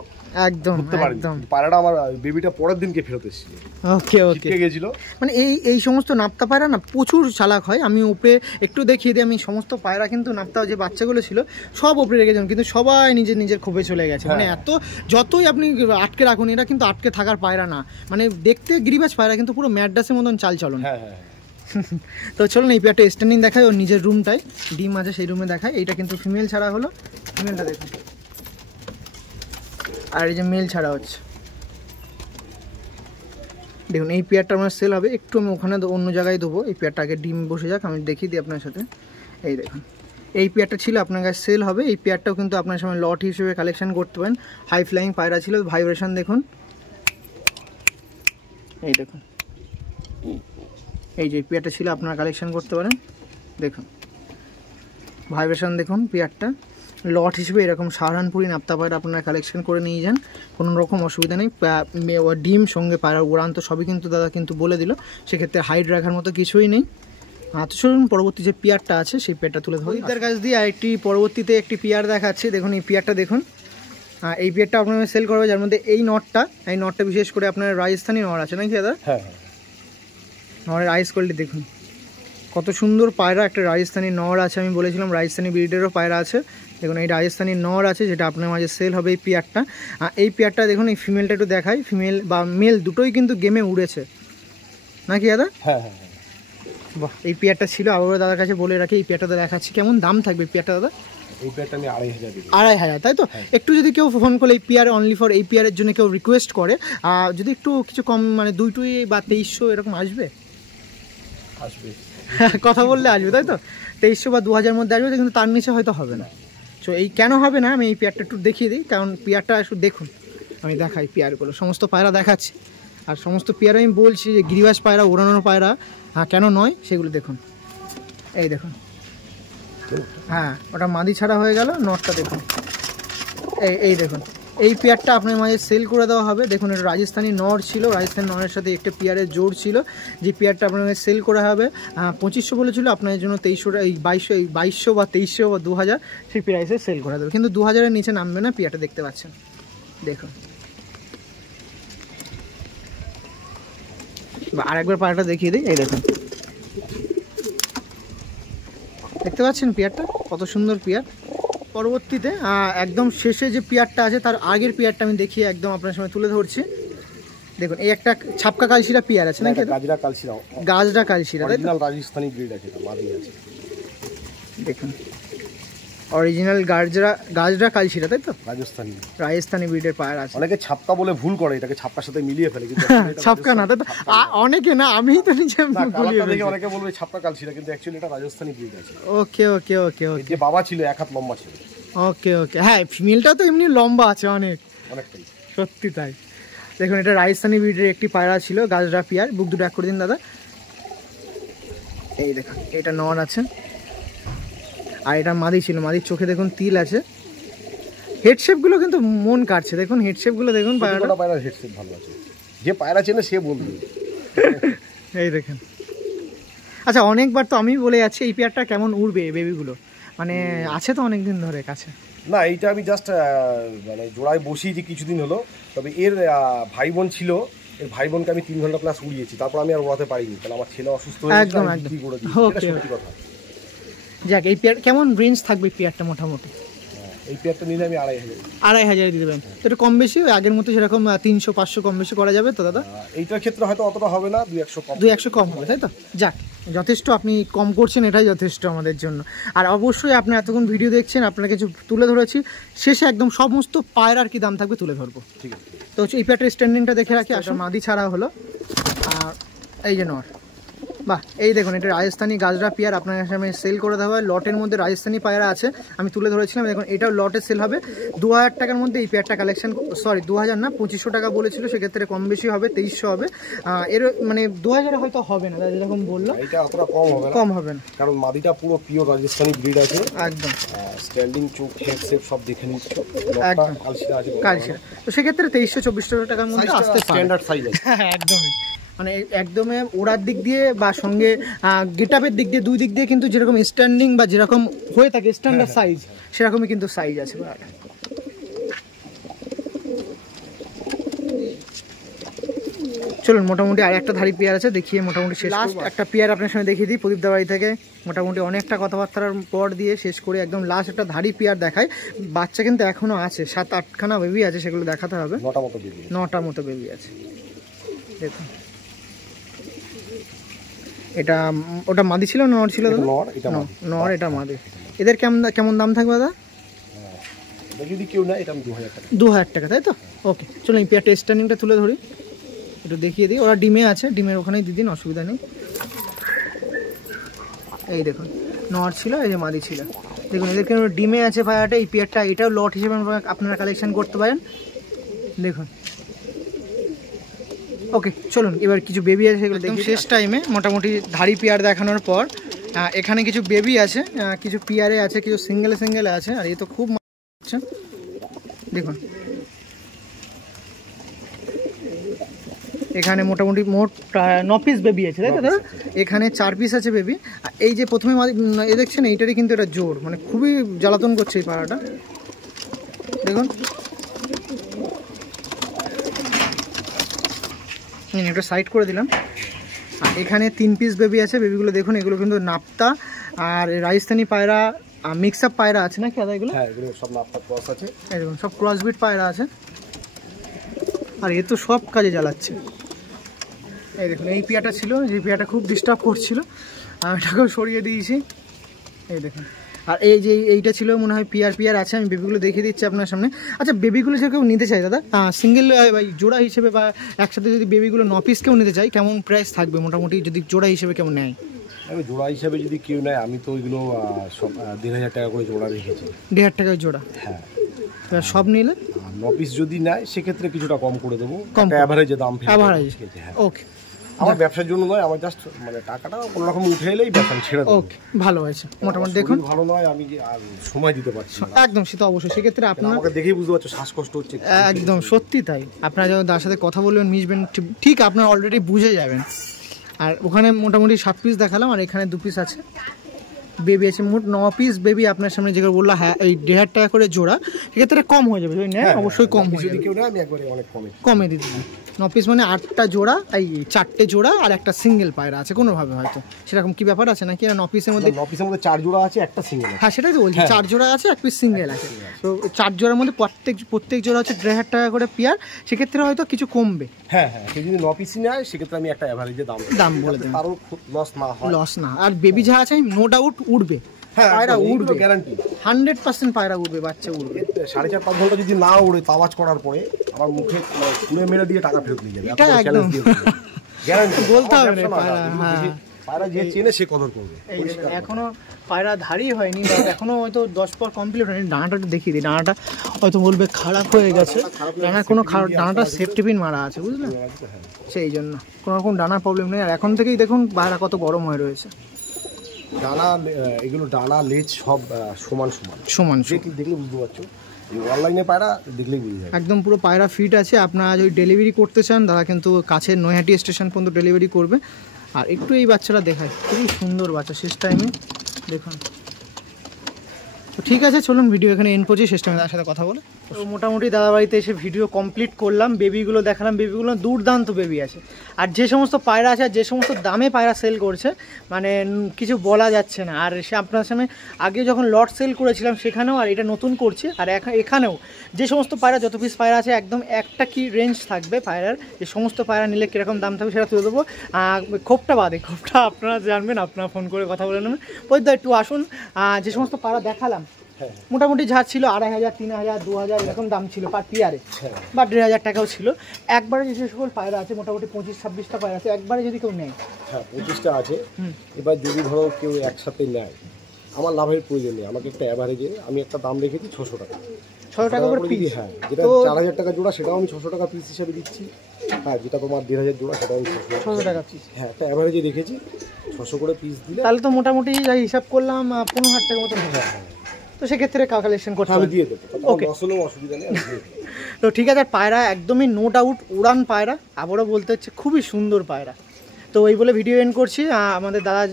একদম ধরতে পারিনি। পায়রাটা আমার বেবিটা পরের দিনকে ফেরত এসেছিল। ওকে ওকে, গেছিল। মানে এই সমস্ত নাপ্তা পায়রা না প্রচুর চালাক হয়। আমি উপরে একটু দেখিয়ে দিই, আমি সমস্ত পায়রা কিন্তু নাপ্তা যে বাচ্চাগুলো ছিল সব উপরে রেখেছিলাম, কিন্তু সবাই নিজের খোপে চলে গেছে। মানে এত যতই আপনি আটকে রাখুন, এরা কিন্তু আটকে থাকার পায়রা না, মানে দেখতে গিরিবাজ পায়রা, কিন্তু পুরো ম্যাডাসের মতন চাল চলন। তো চলুন এই পেয়ারটা স্ট্যান্ডিং দেখায়, ওর নিজের রুমটায় ডিম আছে সেই রুমে দেখায়। এইটা কিন্তু ফিমেল ছাড়া হলো, ফিমেলটা দেখুন, আর এই যে মেল ছাড়া হচ্ছে। দেখুন এই পেয়ারটা আমার সেল হবে, একটু আমি ওখানে অন্য জায়গায় দেবো। এই পেয়ারটা আগে ডিম বসে যাক, আমি দেখিয়ে দিই আপনার সাথে। এই দেখুন এই পেয়ারটা ছিল আপনার কাছে সেল হবে। এই পেয়ারটাও কিন্তু আপনার সময় লট হিসেবে কালেকশন করতে পারেন। হাই ফ্লাইং পায়রা ছিল, ভাইব্রেশন দেখুন, এই দেখুন, এই যে পেয়ারটা ছিল আপনারা কালেকশন করতে পারেন। দেখুন ভাইব্রেশন দেখুন, পেয়ারটা লট হিসেবে এরকম সাহারানপুরি নাপ্তা পায়রা আপনারা কালেকশন করে নিয়ে যান, কোনো রকম অসুবিধা নেই। ডিম সঙ্গে পায়রা উড়ান তো সবই কিন্তু দাদা কিন্তু বলে দিল, সেক্ষেত্রে হাইট রাখার মতো কিছুই নেই। তো চলুন পরবর্তী যে পেয়ারটা আছে সেই পেয়ারটা তুলে ধরি। তার কাছ দিয়ে আরেকটি পরবর্তীতে একটি পেয়ার দেখাচ্ছি। দেখুন এই পেয়ারটা দেখুন, এই পেয়ারটা আপনারা সেল করবে, যার মধ্যে এই নটটা বিশেষ করে আপনার রাজস্থানি নট আছে নাকি দাদা? হ্যাঁ, নরের আইস কোয়ালিটি দেখুন কত সুন্দর পায়রা, একটা রাজস্থানি নর আছে, আমি বলেছিলাম রাজস্থানি ব্রিডেরও পায়রা আছে। দেখুন এই রাজস্থানি নর আছে, যেটা আপনার মাঝে সেল হবে এই পেয়ারটা। এই পেয়ারটা দেখুন, এই ফিমেলটা একটু দেখাই, ফিমেল বা মেল দুটোই কিন্তু গেমে উড়েছে নাকি দাদা? হ্যাঁ হ্যাঁ, বাহ, এই পেয়ারটা ছিল। আবারও দাদার কাছে বলে রাখি, এই পেয়ারটা দেখাচ্ছি। কেমন দাম থাকবে পেয়ারটা দাদা? এই পেয়ারটা আমি 2500 2500, তাই তো? একটু যদি কেউ ফোন করলে এই পেয়ার অনলি ফর এই পেয়ারের জন্য কেউ রিকোয়েস্ট করে, যদি একটু কিছু কম, মানে 2 বা 2300 এরকম আসবে? কথা বললে আসবে, তাই তো? 2300 বা 2000 মধ্যে আসবে, কিন্তু তার নিচে হয়তো হবে না। তো এই কেন হবে না, আমি এই পেয়ারটা একটু দেখিয়ে দিই, কারণ পেয়ারটা একটু দেখুন, আমি দেখাই পেয়ারগুলো, সমস্ত পায়রা দেখাচ্ছি। আর সমস্ত পেয়ারা আমি বলছি যে গিরিবাজ পায়রা, ওড়ানোর পায়রা, কেন নয় সেগুলো দেখুন। এই দেখুন, হ্যাঁ ওটা মাদি ছাড়া হয়ে গেল, নটটা দেখুন, এই দেখুন এই পেয়ারটা আপনার মাঝে সেল করে দেওয়া হবে। দেখুন এটা রাজস্থানি নর ছিল, রাজস্থানি নরের সাথে একটা পেয়ারের জোর ছিল, যে পেয়ারটা আপনার মাঝে সেল করা হবে 2500 বলেছিল, আপনার জন্য 2300, এই 2200 বা 2300 বা 2000 সেই প্রাইসে সেল করা দেবে, কিন্তু 2000-এর নিচে নামবে না। পেয়ারটা দেখতে পাচ্ছেন, দেখুন আরেকবার পায়রাটা দেখিয়ে দিই। এই দেখুন দেখতে পাচ্ছেন পেয়ারটা কত সুন্দর পেয়ার। পরবর্তীতে একদম শেষে যে পেয়ারটা আছে তার আগের পেয়ারটা আমি দেখিয়ে একদম আপনার সামনে তুলে ধরছি। দেখুন এই একটা ছাপকা কালশিরা পেয়ার আছে নাকি? গাজরা কালশিরা, অরিজিনাল রাজস্থানি ব্রিড আছে, মাদি আছে। দেখুন অরিজিনাল গাজরা কালশিরা, তাই তো? রাজস্থানি ব্রিডের পায়রা আছে। অনেকে ছাপকা বলে ভুল করে, এটাকে ছাপকার সাথে মিলিয়ে ফেলে, কিন্তু ছাপকা না, তাই তো? অনেকে না, আমিই তো নিজে কালারটা দেখে অনেকে বলবে ছাপকা কালশিরা, কিন্তু অ্যাকচুয়ালি এটা রাজস্থানি ব্রিড আছে। ওকে ওকে ওকে ওকে, যে বাবা ছিল 1 হাত লম্বা ছিল। ওকে ওকে, হ্যাঁ ফিমেলটা তো এমনি লম্বা আছে অনেকটাই, সত্যি তাই। দেখুন এটা রাজস্থানি ব্রিডের একটি পায়রা ছিল, গাজরা পেয়ার। বুক দুটো এক করে দিন দাদা। এই দেখুন এটা নর আছে, আর এটা মাদি ছিল, মাদির চোখে দেখুন তিল আছে। হেডশেপগুলো কিন্তু মন কাটছে, দেখুন হেডশেপগুলো দেখুন, পায়রার হেডশেপ ভালো আছে, যে পায়রা চেনে সে বলবে। এই দেখেন, আচ্ছা অনেকবার তো আমি বলে যাচ্ছি এই পেয়ারটা কেমন উড়বে, বেবিগুলো মানে আছে তো অনেকদিন ধরে কাছে। না এইটা আমি জাস্ট মানে জোড়ায় বসিয়েছি কিছুদিন হলো, তবে এর ভাই বোন ছিল এর ভাই বোনকে আমি 3 ঘন্টা প্লাস উড়িয়েছি, তারপর আমি আর ওড়াতে পারিনি, কারণ আমার ছেলে অসুস্থ হয়ে গেছে, একদম, আমি একদম। বিক্রি করে দিই। Okay, এটা সত্যি কথা। যাক, এই পেয়ার কেমন রেঞ্জ থাকবে পেয়ারটা মোটামুটি? এই পেয়ারটা নিলে আমি 2,500। 2,500 দিয়ে দেবেন তো? এটা কম বেশি ওই আগের মতো সেরকম 300-500 কম বেশি করা যাবে তো দাদা? এইটার ক্ষেত্রে হয়তো অতটা হবে না, 200 কম। 200 কম হবে, তাই তো? যাক, যথেষ্ট, আপনি কম করছেন, এটাই যথেষ্ট আমাদের জন্য। আর অবশ্যই আপনি এতক্ষণ ভিডিও দেখছেন, আপনার কিছু তুলে ধরেছি, শেষে একদম সমস্ত পায়রার কি দাম থাকবে তুলে ধরবো। ঠিক আছে। তো হচ্ছে এই পেয়ারটার স্ট্যান্ডিংটা দেখে রাখি। আসলে মাদি ছাড়া হলো, আর এই যে নর, বাহ, এই দেখুন, এটা রাজস্থানি গাজরা পেয়ার আপনার সামনে সেল করে দেওয়া হয়। লটের মধ্যে রাজস্থানি পায়রা আছে, আমি তুলে ধরেছিলাম। দেখুন, এটাও লটে সেল হবে 2,000 টাকার মধ্যে। এই পেয়ারটা কালেকশন, সরি 2,000 না, 2,500 টাকা বলেছিল, সেক্ষেত্রে কম বেশি হবে, 2,300 হবে। এর মানে 2,000 হয়তো হবে না, যেরকম বললো, এটা অতটা কম হবে না, কম হবে না, কারণ মাদিটা পুরো পিওর রাজস্থানি ব্রিড আছে, একদম স্ট্যান্ডিং চোখ হেড শেপ সব দেখে নিচ্ছ, একদম কালশিরা আছে, কালশিরা। তো সেক্ষেত্রে 2,300-2,400 টাকার মধ্যে আসতে পারে, স্ট্যান্ডার্ড সাইজ আছে। হ্যাঁ, একদমই, মানে একদমই ওড়ার দিক দিয়ে বা সঙ্গে গেটআপের দিক দিয়ে, দুই দিক দিয়ে কিন্তু যেরকম স্ট্যান্ডিং বা যেরকম হয়ে থাকে স্ট্যান্ডার্ড সাইজ, সেরকমই কিন্তু সাইজ আছে। চলুন, মোটামুটি আর একটা ধাড়ি পেয়ার আছে, দেখিয়ে মোটামুটি শেষ। লাস্ট একটা পেয়ার আপনার সঙ্গে দেখিয়ে দিই প্রদীপ দা বাড়ি থেকে। মোটামুটি অনেকটা কথাবার্তার পর দিয়ে শেষ করে একদম লাস্ট একটা ধাড়ি পেয়ার দেখায়। বাচ্চা কিন্তু এখনও আছে, 7-8খানা বেবি আছে, সেগুলো দেখাতে হবে। 9টা মতো বেবি আছে, দেখুন। এটা ওটা মাদি ছিল না নর ছিল? নর, এটা মাদি। এদের কেমন দাম থাকবে দাদা? যদি কেউ না, এটা আমি 2,000 টাকা। 2,000 টাকা, তাই তো? ওকে, চলো এই পেয়ারটা স্ট্যান্ডিংটা তুলে ধরি, একটু দেখিয়ে দিই। ওরা ডিমে আছে, ডিমের ওখানেই দিদিন, অসুবিধা নেই। এই দেখুন, নর ছিল, এই যে মাদি ছিল, দেখুন এদের কেন ডিমে আছে পায়রাটা। এই পেয়ারটা, এটাও লট হিসেবে আপনারা কালেকশন করতে পারেন, দেখুন। ওকে, চলুন এবার কিছু বেবি আছে সেগুলো দেখি। শেষ টাইমে মোটামুটি ধাড়ি পেয়ার দেখানোর পর এখানে কিছু বেবি আছে, কিছু পেয়ারে আছে, কিছু সিঙ্গেলে আছে। আর এই তো খুব আচ্ছা, দেখুন এখানে মোটামুটি মোট 9 পিস বেবি আছে, তাই তো দাদা? এখানে 4 পিস আছে বেবি। এই যে প্রথমে এ দেখছেন, এইটারই কিন্তু এটা জোর, মানে খুবই জ্বালাতন করছে এই পাড়াটা, দেখুন। একটা সাইড করে দিলাম। আর এখানে 3 পিস বেবি আছে, বেবিগুলো দেখুন, এগুলো কিন্তু নাপ্তা আর রাজস্থানি পায়রা মিক্স আপ পায়রা আছে নাকি দাদা? এগুলো হ্যাঁ, এগুলো সব নাপ্তা ক্রস আছে, এরকম সব ক্রসবিট পায়রা আছে। আর এ তো সব কাজে জ্বালাচ্ছে। এই দেখুন, এই পিয়াটা ছিল, যে পিয়াটা খুব ডিস্টার্ব করছিল, আমি এটাকেও সরিয়ে দিয়েছি, এই দেখুন। আর এই যে এইটা ছিল মনে হয় পিয়ার আছে, আমি বেবিগুলো দেখিয়ে দিচ্ছি আপনার সামনে। আচ্ছা, বেবিগুলো যে কেউ নিতে চাই দাদা, সিঙ্গেল জোড়া হিসেবে বা একসাথে যদি বেবিগুলো 9 পিস কেউ নিতে চাই, কেমন প্রাইস থাকবে মোটামুটি, যদি জোড়া হিসেবে কেমন নেয়? আমি জোড়া হিসাবে যদি কেউ নেয়, আমি তো ওইগুলো সব 1,500 টাকা করে জোড়া রেখেছি। 1,500 টাকায় জোড়া? হ্যাঁ। সব নিলে 9 পিস যদি নেয়, সেক্ষেত্রে কিছুটা কম করে দেবো, কম অ্যাভারেজে দাম। হ্যাঁ, ওকে। আমার ব্যবসার জন্য নয়, আমার জাস্ট মানে টাকাটা কোনো রকম উঠে এলেই ব্যবসা ছেড়ে দেবো। ওকে, ভালো হয়েছে। মোটামুটি দেখুন, ভালো নয়, আমি আর সময় দিতে পারছি না। একদম, সে তো অবশ্যই। সেক্ষেত্রে আপনার আমাকে দেখেই বুঝতে পারছো শ্বাসকষ্ট হচ্ছে। একদম সত্যি তাই। আপনারা যখন তার সাথে কথা বলবেন, মিশবেন, ঠিক আপনার অলরেডি বুঝে যাবেন। আর ওখানে মোটামুটি 7 পিস দেখালাম, আর এখানে 2 পিস আছে বেবি আছে, মোট 9 পিস বেবি আপনার সামনে। যেগুলো বললাম, হ্যাঁ, এই 1,500 টাকা করে জোড়া, সেক্ষেত্রে কম হয়ে যাবে, অবশ্যই কম হয়ে যাবে। কেউ না, আমি একবারে অনেক কমে দিতে 9 পিস মানে 8টা জোড়া, এই 4টে জোড়া আর একটা সিঙ্গেল পায়রা আছে কোনোভাবে, হয়তো সেরকম কি ব্যাপার আছে নাকি? 9 পিসের মধ্যে 4 জোড়া আছে, একটা সিঙ্গেল। হ্যাঁ, সেটাই তো বলছি, 4 জোড়া আছে, 1 পিস সিঙ্গেল আছে। তো 4 জোড়ার মধ্যে প্রত্যেক জোড়া হচ্ছে 1,500 টাকা করে পেয়ার, সেক্ষেত্রে হয়তো কিছু কমবে। হ্যাঁ, কেউ যদি 9 পিস নেয়, সেক্ষেত্রে আমি একটা অ্যাভারেজে দাম বলে দেবো, কারো লস না। আর বেবি যা আছে নো ডাউট উঠবে, পায়রা উঠবে, গ্যারান্টি 100% পায়রা উঠবে, বাচ্চা উঠবে। 4.5-5 ঘন্টা যদি না উড়ে, আওয়াজ করার পরে আমার মুখে ছুঁড়ে মেরে দিয়ে টাকা ফেরত নিয়ে যাবে, এটা একদম গ্যারান্টি বলতে হবে না। পায়রা যে চেনে সে কদর করবে। এখনো পায়রা ধারী হয়নি, এখনো হয়তো 10 পর কমপ্লিট হয়নি। ডানাটা দেখিয়ে দিই, ডানাটা হয়তো বলবে খারাপ হয়ে গেছে, ডানার কোনো ডানাটা সেফটি পিন মারা আছে, বুঝলেন? সেই জন্য কোনো রকম ডানার প্রবলেম নেই। আর এখন থেকেই দেখুন পায়রা কত গরম হয়ে রয়েছে। ডানা, এগুলো ডানা লেজ সব সমান দেখলে বুঝতে পারছো। অনলাইনে পায়রা দেখলেই বুঝে যাবে, একদম পুরো পায়রা ফিট আছে। আপনারা যদি ডেলিভারি করতে চান, দাদা কিন্তু কাছের নৈহাটি স্টেশন পর্যন্ত ডেলিভারি করবে। আর একটু এই বাচ্চাটা দেখায়, খুবই সুন্দর বাচ্চা। শেষ টাইমে দেখুন, তো ঠিক আছে, চলুন ভিডিও এখানে এন্ড করছি, শেষ টাইমে তার সাথে কথা বলে। তো মোটামুটি দাদা বাড়িতে এসে ভিডিও কমপ্লিট করলাম, বেবিগুলো দেখালাম, বেবিগুলো দুর্দান্ত বেবি আছে। আর যে সমস্ত পায়রা আছে, আর যে সমস্ত দামে পায়রা সেল করছে, মানে কিছু বলা যাচ্ছে না। আর সে আপনার সামনে আগে যখন লট সেল করেছিলাম সেখানেও, আর এটা নতুন করছি, আর এখানেও যে সমস্ত পায়রা, যত পিস পায়রা আছে, একদম একটা কি রেঞ্জ থাকবে পায়রার, যে সমস্ত পায়রা নিলে কীরকম দাম থাকবে সেটা তুলে দেবো। খোপটা বাদে, খোপটা আপনারা জানবেন, আপনারা ফোন করে কথা বলে নেবেন। বৈদ্য একটু আসুন, যে সমস্ত পায়রা দেখালাম মোটামুটি ঝাড় ছিল 2500, 3000, 2000 এরকম দাম ছিল পার পিয়ারে, বা 1500 টাকাও ছিল। একবারে যে সকল পায়রা আছে মোটামুটি 25-26টা পায়রা আছে, একবারে যদি কেউ নেয়, হ্যাঁ 25টা আছে। এবার যদি ধরো কেউ একসাথে নেয়, আমার লাভের প্রয়োজন নেই, আমাকে একটা অ্যাভারেজে আমি একটা দাম রেখেছি 600 টাকা, 600 টাকা করে পিস। হ্যাঁ, যেটা 4000 টাকা জোড়া সেটাও আমি 600 টাকা পিস হিসেবে দিচ্ছি। হ্যাঁ, যেটা তোমার 1500 জোড়া সেটাও আমি 600 টাকা পিস। হ্যাঁ, একটা অ্যাভারেজে রেখেছি 600 করে পিস দিলে। তাহলে তো মোটামুটি যাই হিসাব করলাম 15,000 টাকার মতো হবে। তো সেক্ষেত্রে কালেকশন করতে আমি দিয়ে দেবো, ওকে, আসলেও অসুবিধা নেই। তো ঠিক আছে। পায়রা একদমই নো ডাউট উড়ান পায়রা, আবারও বলতে হচ্ছে খুবই সুন্দর পায়রা। তো এই বলে ভিডিও এন্ড করছি। আমাদের দাদা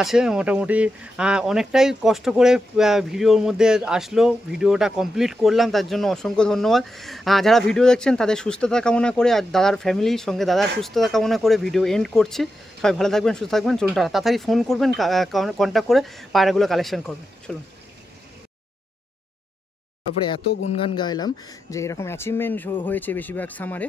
আছে মোটামুটি অনেকটাই কষ্ট করে ভিডিওর মধ্যে আসলো, ভিডিওটা কমপ্লিট করলাম, তার জন্য অসংখ্য ধন্যবাদ। যারা ভিডিও দেখছেন তাদের সুস্থতা কামনা করে, আর দাদার ফ্যামিলির সঙ্গে দাদার সুস্থতা কামনা করে ভিডিও এন্ড করছি। সবাই ভালো থাকবেন, সুস্থ থাকবেন। চলুন তাড়াতাড়ি ফোন করবেন, কন্ট্যাক্ট করে পায়রাগুলো কালেকশন করবেন। চলুন। তারপরে এত গুনগান গাইলাম যে এরকম অ্যাচিভমেন্ট হয়েছে বেশিরভাগ সামারে।